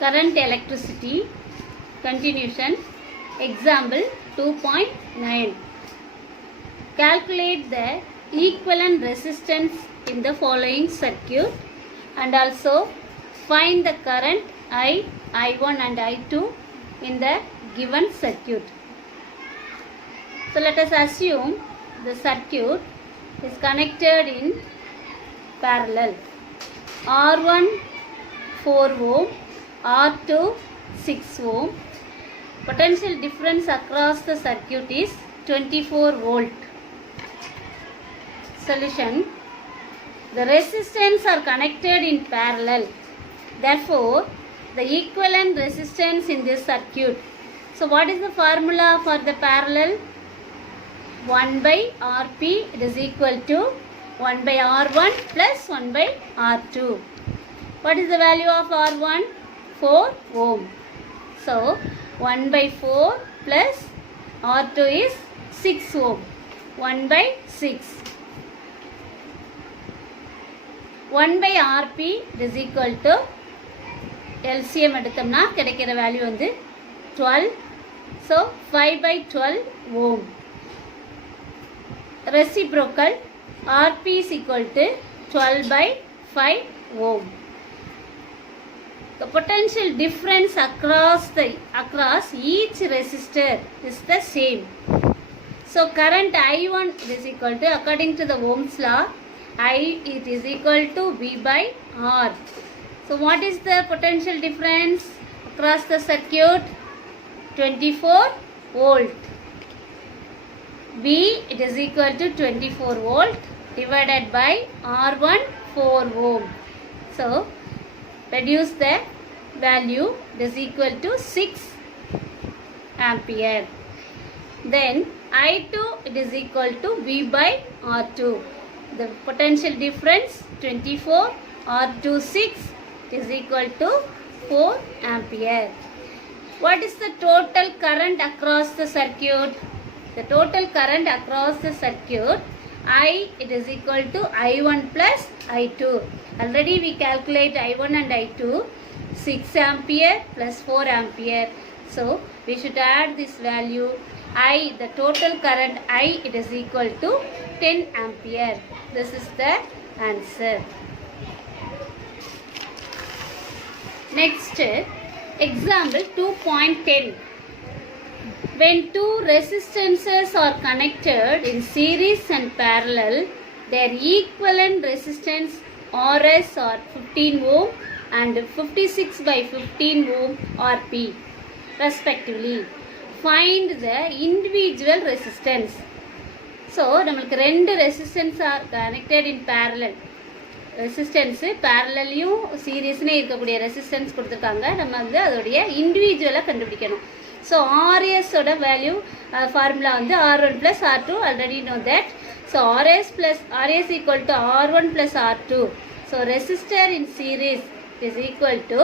current electricity continuation example 2.9. Calculate the equivalent resistance in the following circuit and also find the current I1 and I2 in the given circuit. So let us assume the circuit is connected in parallel. R1 4 ohm, R2 6 ohm. Potential difference across the circuit is 24 volt. Solution: the resistance are connected in parallel. Therefore, the equivalent resistance in this circuit. So what is the formula for the parallel? 1 by Rp it is equal to 1 by R1 plus 1 by R2. What is the value of R1? 4 ohm. So 1 by 4 plus R2 is 6 ohm. 1 by 6. 1 by Rp it is equal to LCM எடுத்தோம்னா கிடைக்கிற value வந்து 12. So 5 by 12 ohm. Reciprocal Rp is equal to 12 by 5 ohm. The potential difference across each resistor is the same. So current I1 is equal to, according to the Ohm's law, it is equal to V by R. So what is the potential difference across the circuit? 24 volt. V it is equal to 24 volt divided by R1 4 ohm. So reduce the value, it is equal to 6 ampere. Then I2 it is equal to V by R2. The potential difference 24 R2 6 is equal to 4 ampere. What is the total current across the circuit? The total current across the circuit, I it is equal to I1 plus I2. Already we calculate I1 and I2, 6 ampere plus 4 ampere. So we should add this value. The total current I it is equal to 10 ampere. This is the answer. Next, example 2.10. When two resistances are connected in series and parallel, their equivalent resistance Rs are 15 ohm and 56 by 15 ohm Rp respectively. Find the individual resistance. So, நம்மளுக்கு ரெண்டு resistance are connected in parallel. Resistance பேரலையும் சீரியஸ்னே இருக்கக்கூடிய resistance கொடுத்துருக்காங்க. நம்ம வந்து அதோடைய இண்டிவிஜுவலாக கண்டுபிடிக்கணும். ஸோ ஆர்எஸோட வேல்யூ ஃபார்முலா வந்து R1 plus R2, already know that. So RS equal to R1 plus R2. So resistor in series is equal to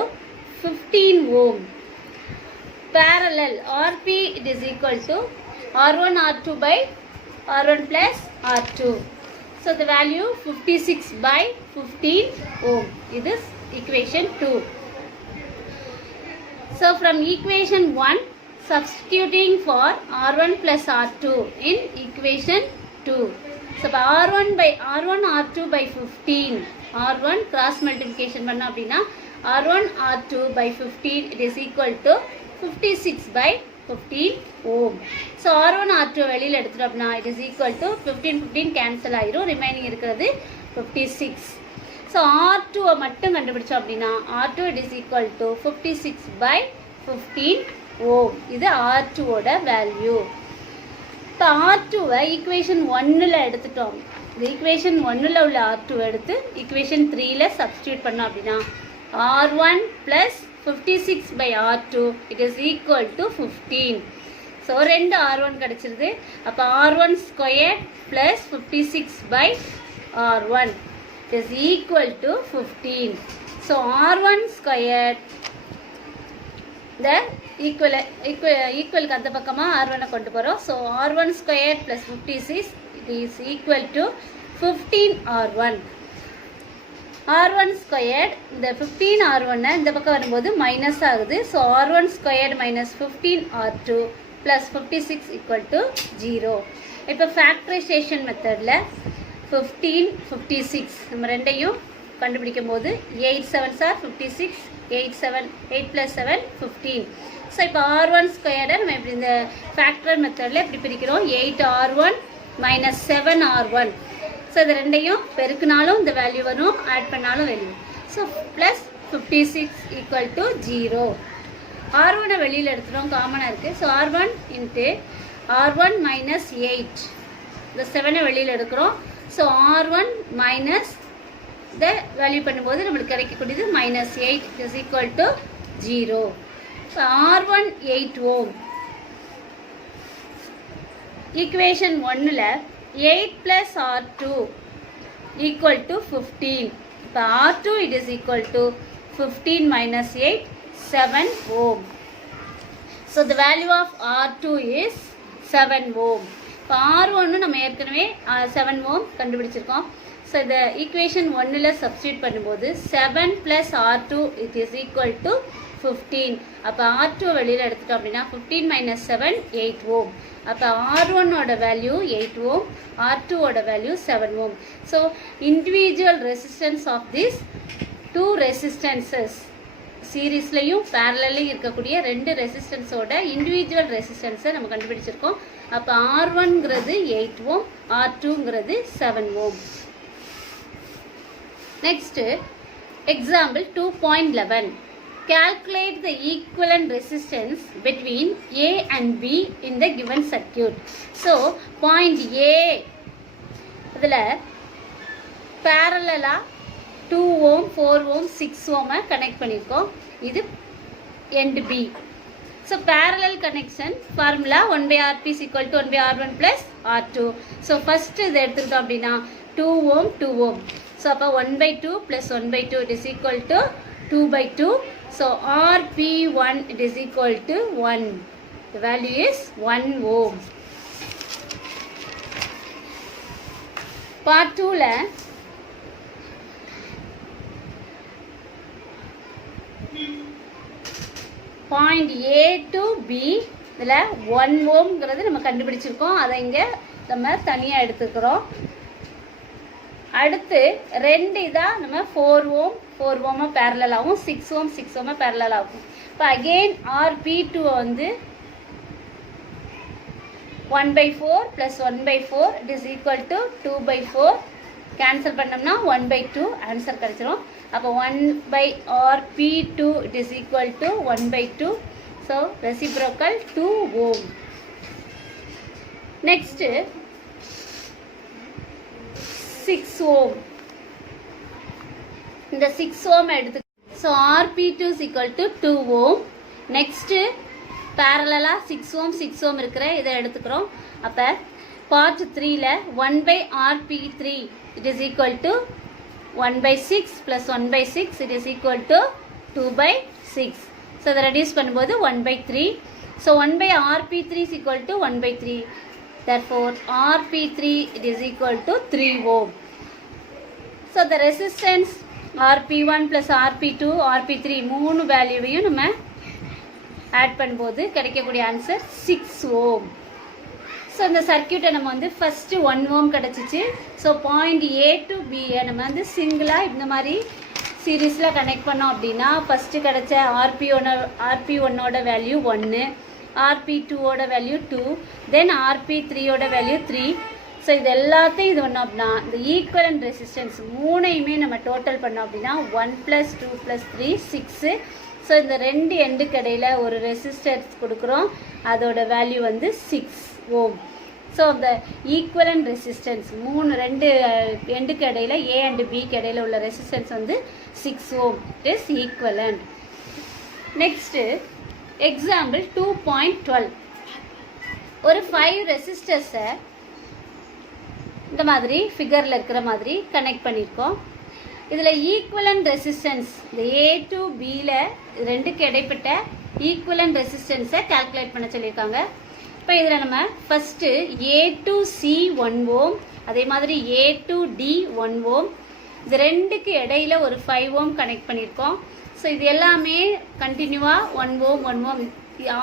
15 ohm. Parallel Rp it is equal to R1 R2 by R1 plus R2. So the value 56 by 15 ohm. This is equation 2. So from equation 1, substituting for R1 plus R2 in equation 2. So R1 R2 by 15. R1 cross multiplication பண்ணா அப்படினா R1 R2 by 15 it is equal to 56 by 15 ohm. So R1 R2 வெளியில எடுத்துட்டோம்னா it is equal to 15 cancel ஆயிரும், remaining இருக்கிறது 56. So R2 மட்டும் கண்டுபிடிச்சோம் அப்படினா R2 it is equal to 56 by 15 ohm. இது R2 ஓட வேல்யூ. இப்போ R2 equation 1ல எடுத்துட்டோம். இந்த equation 1ல உள்ள R2 எடுத்து equation 3ல substitute பண்ணோம் அப்படினா R1 plus 56 by R2 it is equal to 15. So ரெண்டு R1 கிடைச்சிருது. அப்போ R1 squared plus 56 by R1 it is equal to 15. So R1 squared the equal அந்த பக்கமா R1 கொண்டு போறோம். So R1 squared plus 56 it is equal to 15 R1. R1 squared இந்த 15 R1 இந்த பக்கம் வரும்போது மைனஸ் ஆகுது. So R1 squared minus 15 R2 plus 56 equal to 0. இப்போ ஃபேக்டரைசேஷன் மெத்தடில் 15 56 நம்ம ரெண்டையும் கண்டுபிடிக்கும் போது 8 7s are 56, 8 plus 7 15. ஸோ இப்போ R1 ஸ்கொயர்டை நம்ம இப்படி இந்த ஃபேக்டர் மெத்தடில் எப்படி பிரிக்கிறோம், 8R1 மைனஸ் 7R1. ஸோ இது ரெண்டையும் பெருக்கினாலும் இந்த வேல்யூ வரும், ஆட் பண்ணாலும் value. So plus 56 equal to 0. R1 வெளியில் எடுத்துகிறோம், காமனாக இருக்குது. So R1 into R1 minus 8, இந்த 7 வெளியில் எடுக்கிறோம். ஸோ R1 மைனஸ் இந்த வேல்யூ பண்ணும்போது நம்மளுக்கு கிடைக்கக்கூடியது minus 8 is equal to 0. So R1 8 ohm. Equation 1ல் 8 ப்ளஸ் R2 ஈக்குவல் டு 15. இப்போ R2 it is equal to 15 minus 8 7 ohm. So the value of R2 is 7 ohm. இப்போ R1 நம்ம ஏற்கனவே 7 ஓம் கண்டுபிடிச்சிருக்கோம். ஸோ இந்த ஈக்குவேஷன் 1ல் சப்ஸ்டியூட் பண்ணும்போது 7 plus R2 it is equal to 15. அப்போ R2 வெளியில் எடுத்துட்டோம் அப்படின்னா 15 மைனஸ் 7 8 ஓம். அப்போ R1ஓட வேல்யூ 8 ஓம், R2ஓட value 7 ohm. So individual resistance of this two resistances, சீரீஸ்லையும் பேரலையும் இருக்கக்கூடிய ரெண்டு ரெசிஸ்டன்ஸோட இண்டிவிஜுவல் ரெசிஸ்டன்ஸை நம்ம கண்டுபிடிச்சிருக்கோம். அப்போ R1ங்கிறது 8 ஓம், R2ங்கிறது 7 ஓம். Next, example 2.11. Calculate the equivalent resistance between A and B in the given circuit. So, point A, இதில் parallel 2 ohm, 4 ohm, 6 ohm connect பண்ணிருக்கோம். இது end B. So, parallel connection formula 1 by Rp is equal to 1 by R1 plus R2. So, first இது எடுத்துக்கிட்டோம் அப்படின்னா 2 ohm, 2 ohm. So, அப்போ 1 by 2 plus 1 by 2 it is equal to 2 by 2. So, Rp1 it is equal to 1. The value is 1 ohm. Part 2ல point A to B இதில் 1 ohmங்கிறது நம்ம கண்டுபிடிச்சிருக்கோம். அதை இங்கே நம்ம தனியாக எடுத்துக்கிறோம். அடுத்து ரெண்டு இதாக நம்ம 4 ஓம் 4 ஓமாக பேரலல் ஆகும், 6 ஓம் 6 ஓமாக பேரலல் ஆகும். இப்போ அகெயின் Rp2 வந்து 1 by 4 plus 1 by 4 it is equal to 2 by 4. Cancel பண்ணோம்னா 1 by 2 ஆன்சர் கிடைச்சிரும். அப்போ 1 by Rp2 it is equal to 1 by 2. So reciprocal 2 ohm. Next 6 ohm. இந்த 6 ஓம் எடுத்து so Rp2 is equal to 2 ohm. Next பேரலாக 6 ohm 6 ohm இருக்கிற இதை எடுத்துக்கிறோம். அப்போ பார்ட் 3ல 1 by Rp3 it is equal to 1 by 6 plus 1 by 6 it is equal to 2 by 6. So இதை reduce பண்ணும்போது 1 by 3. So 1 by Rp3 is equal to 1 by 3. Therefore, Rp3 it is equal to 3 ohm. So, the resistance Rp1 plus Rp2, Rp3 மூணு வேல்யூவையும் நம்ம add பண்ணும்போது கிடைக்கக்கூடிய answer 6 ohm. So இந்த சர்க்கியூட்டை நம்ம வந்து first 1 ohm கிடச்சிச்சு. So point A to B நம்ம வந்து சிங்கிளாக இந்த மாதிரி சீரீஸில் கனெக்ட் பண்ணோம் அப்படின்னா ஃபஸ்ட்டு கிடச்ச Rp1ஓட வேல்யூ 1, Rp2ஓட வேல்யூ 2, தென் Rp3ஓட வேல்யூ 3. ஸோ இது எல்லாத்தையும் இது பண்ணோம் அப்படின்னா இந்த ஈக்குவலன்ட் ரெசிஸ்டன்ஸ் மூணையுமே நம்ம டோட்டல் பண்ணோம் அப்படின்னா 1 + 2 + 3 6. ஸோ இந்த ரெண்டு எண்டுக்கு இடையில் ஒரு ரெசிஸ்டன்ஸ் கொடுக்குறோம், அதோட வேல்யூ வந்து 6 ஓம். ஸோ இந்த ஈக்குவலன்ட் ரெசிஸ்டன்ஸ் ரெண்டு எண்டுக்கு இடையில் A அண்ட் Bக்கு இடையில் உள்ள ரெசிஸ்டன்ஸ் வந்து 6 ohm. It is equivalent. Next example 2.12. ஒரு 5 ரெசிஸ்டர்ஸை இந்த மாதிரி ஃபிகரில் இருக்கிற மாதிரி கனெக்ட் பண்ணியிருக்கோம். இதில் ஈக்குவலன்ட் ரெசிஸ்டன்ஸ் இந்த A to Bயில் ரெண்டுக்கு இடைப்பட்ட ஈக்குவலன்ட் ரெசிஸ்டன்ஸை கால்குலேட் பண்ண சொல்லியிருக்காங்க. இப்போ இதில் நம்ம ஃபஸ்ட்டு A to C 1 ஓம், அதே மாதிரி A to D 1 ஓம், இது ரெண்டுக்கு இடையில ஒரு 5 ஓம் கனெக்ட் பண்ணியிருக்கோம். ஸோ இது எல்லாமே கண்டினியூவாக 1 ohm 1 ohm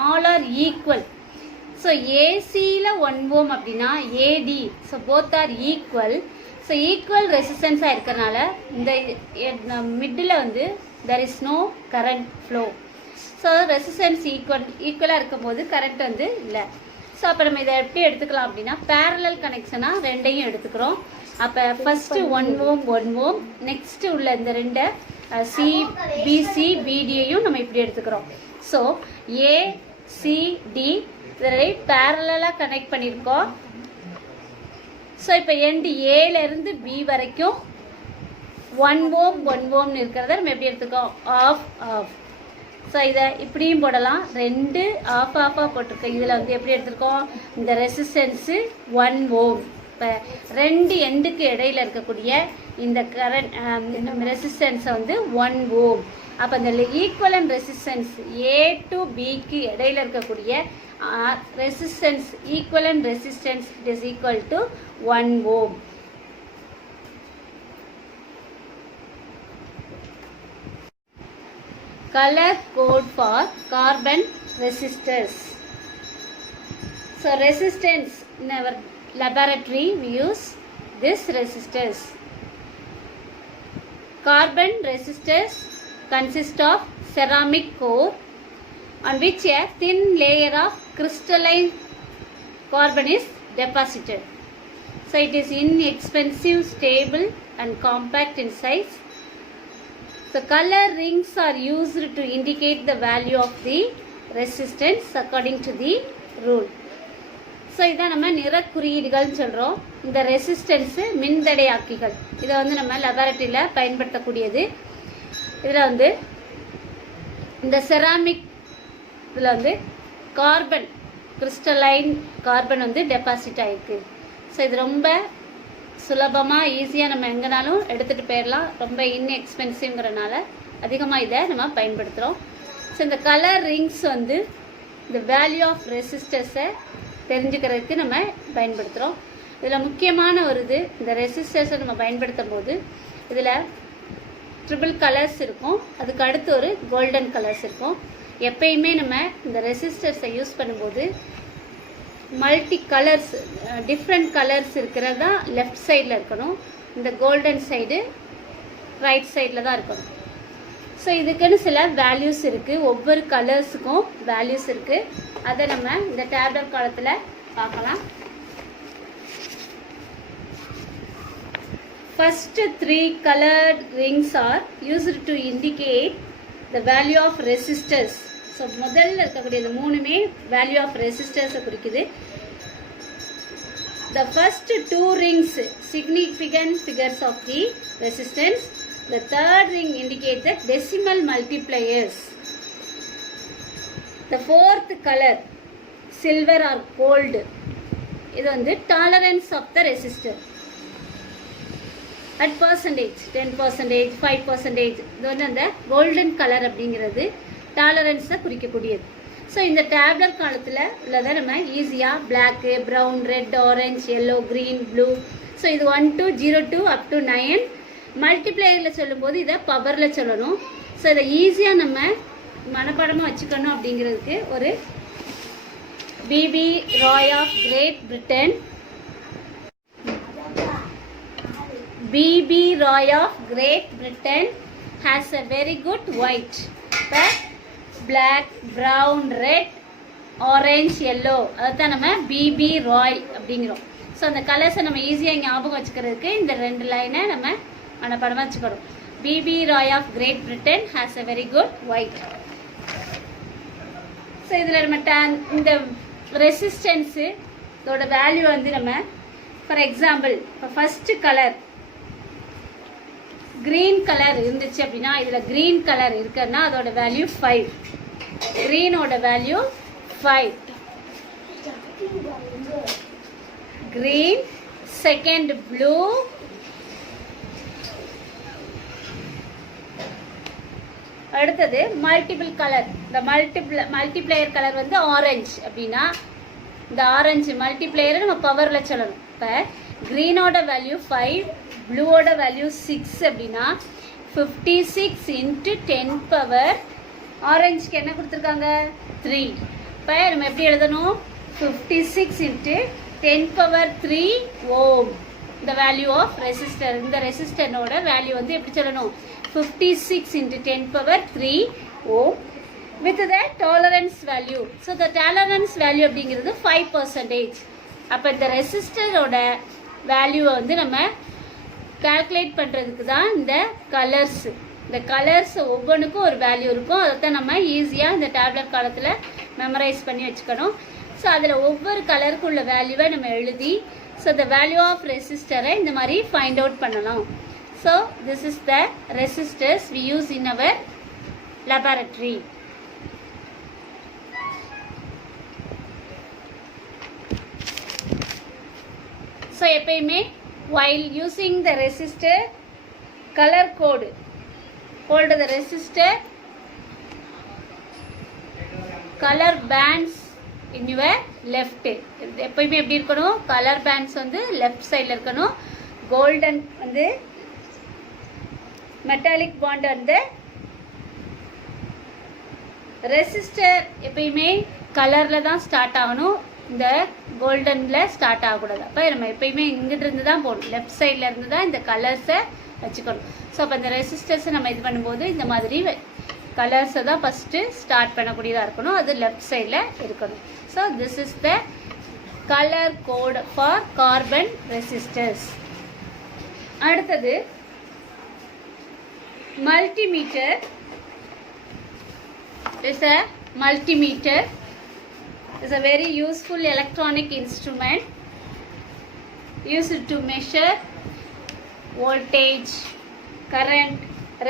all are equal. So ஏசியில் 1 ஓம் அப்படின்னா AD so both are equal. So equal ரெசிஸ்டன்ஸாக இருக்கிறனால இந்த மிட்டில் வந்து there is no current flow. So resistance ஈக்குவலாக இருக்கும் போது கரண்ட் வந்து இல்லை. ஸோ அப்போ நம்ம இதை எப்படி எடுத்துக்கலாம் அப்படின்னா பேரலல் கனெக்ஷனாக ரெண்டையும் எடுத்துக்கிறோம். அப்போ ஃபஸ்ட்டு 1 ஓம் 1 ஓம் நெக்ஸ்ட்டு உள்ள இந்த ரெண்டை பிசி பிடியையும் நம்ம இப்படி எடுத்துக்கிறோம். ஸோ ஏசிடி இதை பேரலாக கனெக்ட் பண்ணியிருக்கோம். ஸோ இப்போ எண்டு ஏலேருந்து பி வரைக்கும் 1 ஓம் 1 ஓம்னு இருக்கிறத நம்ம எப்படி எடுத்துக்கோம் ஆஃப் ஆஃப். ஸோ இதை இப்படியும் போடலாம். ரெண்டு ஆஃபாக போட்டிருக்கோம். இதில் வந்து எப்படி எடுத்துருக்கோம் இந்த ரெசிஸ்டன்ஸு 1 ஓம். இப்போ ரெண்டு எண்டுக்கு இடையில் இருக்கக்கூடிய இந்த கரண்ட் ரெசிஸ்டன்ஸை வந்து 1 ஓம். அப்போ இந்த ஈக்குவலன் ரெசிஸ்டன்ஸ் ஏ டு பிக்கு இடையில் இருக்கக்கூடிய resistance equivalent resistance it is equal to 1 ohm. Color code for carbon resistors. So resistance in our laboratory we use this resistors. Carbon resistors consist of ceramic core on which a thin layer of crystalline carbon is deposited. So it is inexpensive, stable and compact in size. So color rings are used to indicate the value of the resistance according to the rule. So இதான் நம்ம நிற குறியீடுகள்னு சொல்கிறோம். இந்த resistance மின்தடையாக்கிகள் இதை வந்து நம்ம லெபார்ட்டரியில் பயன்படுத்தக்கூடியது. இதில் வந்து இந்த செராமிக் இதில் வந்து கார்பன் கிறிஸ்டலைன் கார்பன் வந்து டெபாசிட் ஆகிருக்கு. ஸோ இது ரொம்ப சுலபமாக ஈஸியாக நம்ம எங்கேனாலும் எடுத்துகிட்டு போயிடலாம். ரொம்ப இன்எக்ஸ்பென்சிவ்ங்கிறனால அதிகமாக இதை நம்ம பயன்படுத்துகிறோம். ஸோ இந்த கலர் ரிங்ஸ் வந்து இந்த வேல்யூ ஆஃப் ரெசிஸ்டர்ஸை தெரிஞ்சுக்கிறதுக்கு நம்ம பயன்படுத்துகிறோம். இதில் முக்கியமான ஒரு இது இந்த ரெசிஸ்டர்ஸை நம்ம பயன்படுத்தும் போது இதில் ட்ரிபிள் கலர்ஸ் இருக்கும். அதுக்கு அடுத்து ஒரு கோல்டன் கலர்ஸ் இருக்கும். எப்பயுமே நம்ம இந்த ரெசிஸ்டர்ஸை யூஸ் பண்ணும்போது மல்டி கலர்ஸ் டிஃப்ரெண்ட் கலர்ஸ் இருக்கிறது தான் லெஃப்ட் சைடில் இருக்கணும். இந்த கோல்டன் சைடு ரைட் சைடில் தான் இருக்கணும். ஸோ இதுக்குன்னு சில வேல்யூஸ் இருக்குது. ஒவ்வொரு கலர்ஸுக்கும் வேல்யூஸ் இருக்குது. அதை நம்ம இந்த டேப்லெட் காலத்தில் பார்க்கலாம். First 3 colored rings are used to indicate the value of resistors. So முதல்ல இருக்கக்கூடிய இந்த மூணுமே வேல்யூ ஆஃப் ரெசிஸ்டர்ஸை குறிக்குது. The first 2 rings significant figures of the resistance. The third ring indicates the decimal multipliers. The fourth color silver or gold இது வந்து tolerance of the resistor at percentage 10%, 5%. இது வந்து அந்த கோல்டன் கலர் அப்படிங்கிறது டாலரன்ஸை குறிக்கக்கூடியது. So இந்த tablet காலத்தில் உள்ளதை நம்ம ஈஸியாக black, brown, red, orange, yellow, green, blue. So இது 1 to 0 to up to 9. மல்டிப்ளையரில் சொல்லும்போது இதை பவரில் சொல்லணும். ஸோ இதை ஈஸியாக நம்ம மனப்பாடமாக வச்சுக்கணும் அப்படிங்கிறதுக்கு ஒரு B B Roy of great Britain B B Roy of great Britain has a very good white but black, brown, red, orange, yellow அதுதான் நம்ம பிபி ராய் அப்படிங்கிறோம். ஸோ அந்த கலர்ஸை நம்ம ஈஸியாக ஞாபகம் வச்சுக்கிறதுக்கு இந்த 2 லைனை நம்ம மனப்பாடமாக வச்சுக்கணும். B B Roy of great Britain has a very good white. So இதில் நம்ம இந்த ரெசிஸ்டன்ஸு இதோட வேல்யூ வந்து நம்ம ஃபார் எக்ஸாம்பிள் இப்போ ஃபஸ்ட்டு கலர் க்ரீன் கலர் இருந்துச்சு அப்படின்னா இதில் க்ரீன் கலர் இருக்குன்னா அதோட வேல்யூ 5. க்ரீனோட வேல்யூ 5. க்ரீன், செகண்ட் ப்ளூ, அடுத்தது மல்டிபிள் கலர். இந்த மல்டிப்ளையர் கலர் வந்து ஆரஞ்சு அப்படின்னா இந்த ஆரஞ்சு மல்டிப்ளையரை நம்ம பவரில் சொல்லணும். இப்போ க்ரீனோட வேல்யூ 5, ப்ளூவோட வேல்யூ 6 அப்படின்னா 56 இன்ட்டு 10 பவர் ஆரஞ்சுக்கு என்ன கொடுத்துருக்காங்க 3. இப்போ நம்ம எப்படி எழுதணும் 56 into 10 power 3 ohm the value of resistor. இந்த ரெசிஸ்டரோட வேல்யூ வந்து எப்படி சொல்லணும் 56 into 10 power 3 ohm with the tolerance value. So the tolerance value அப்படிங்கிறது 5%. அப்போ இந்த ரெசிஸ்டரோட வேல்யூவை வந்து நம்ம கால்குலேட் பண்ணுறதுக்கு தான் இந்த கலர்ஸ். இந்த கலர்ஸ் ஒவ்வொன்றுக்கும் ஒரு வேல்யூ இருக்கும். அதை தான் நம்ம ஈஸியாக இந்த டேப்லெட் காலத்தில் மெமரைஸ் பண்ணி வச்சுக்கணும். ஸோ அதில் ஒவ்வொரு கலருக்கும் உள்ள வேல்யூவை நம்ம எழுதி ஸோ த வேல்யூ ஆஃப் ரெசிஸ்டரை இந்த மாதிரி ஃபைண்ட் அவுட் பண்ணலாம். So this is the resistors we use in our laboratory. So எப்பயுமே while using the resistor color code, hold the resistor color bands in your left. எப்பயுமே எப்படி இருக்கணும் colour pants வந்து left சைடில் இருக்கணும். கோல்டன் வந்து metallic bond வந்து resistor எப்பயுமே கலரில் தான் ஸ்டார்ட் ஆகணும், இந்த கோல்டனில் ஸ்டார்ட் ஆகக்கூடாது. அப்போ நம்ம எப்பயுமே இங்கிட்டு இருந்து தான் போகணும், லெஃப்ட் சைடில் இருந்து தான் இந்த கலர்ஸை வச்சுக்கணும். ஸோ அப்போ இந்த ரெசிஸ்டர்ஸை நம்ம இது பண்ணும்போது இந்த மாதிரி கலர்ஸை தான் ஃபஸ்ட்டு ஸ்டார்ட் பண்ணக்கூடியதாக இருக்கணும், அது லெஃப்ட் சைடில் இருக்கணும். So this is the colour code for carbon resistors. அடுத்தது multimeter. Is a multimeter is a very useful electronic instrument used to measure voltage, current,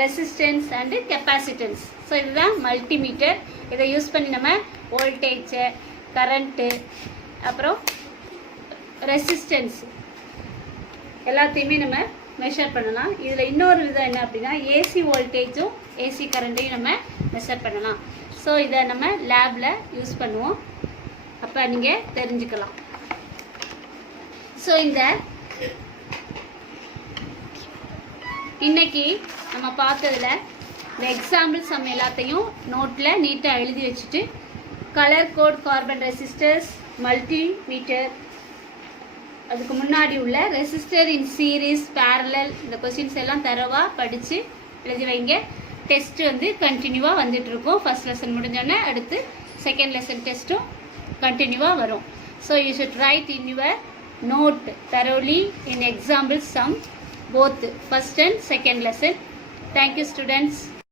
resistance and capacitance. So இதுதான் multimeter. இதை use பண்ணி நம்ம voltage, current, அப்புறம் resistance எல்லாத்தையுமே நம்ம measure பண்ணலாம். இதில் இன்னொரு விதம் என்ன அப்படின்னா ஏசி வோல்டேஜும் ஏசி கரண்ட்டையும் நம்ம மெஷர் பண்ணலாம். ஸோ இதை நம்ம லேபில் யூஸ் பண்ணுவோம், அப்போ நீங்கள் தெரிஞ்சுக்கலாம். ஸோ இன்னைக்கு நம்ம பார்த்ததில் இந்த எக்ஸாம்பிள் சம் எல்லாத்தையும் நோட்டில் நீட்டாக எழுதி வச்சுட்டு colour code carbon resistors, multimeter, அதுக்கு முன்னாடி உள்ள ரெசிஸ்டர் இன் சீரீஸ், பேரலல், இந்த கொஸ்டின்ஸ் எல்லாம் தரவாக படித்து எழுதி வைங்க. டெஸ்ட் வந்து கண்டினியூவாக வந்துட்டுருக்கோம். ஃபஸ்ட் லெசன் முடிஞ்சோடனே அடுத்து செகண்ட் லெசன் டெஸ்ட்டும் கண்டினியூவாக வரும். So you should right in your note thoroughly in example sum both first and second lesson. Thank you students.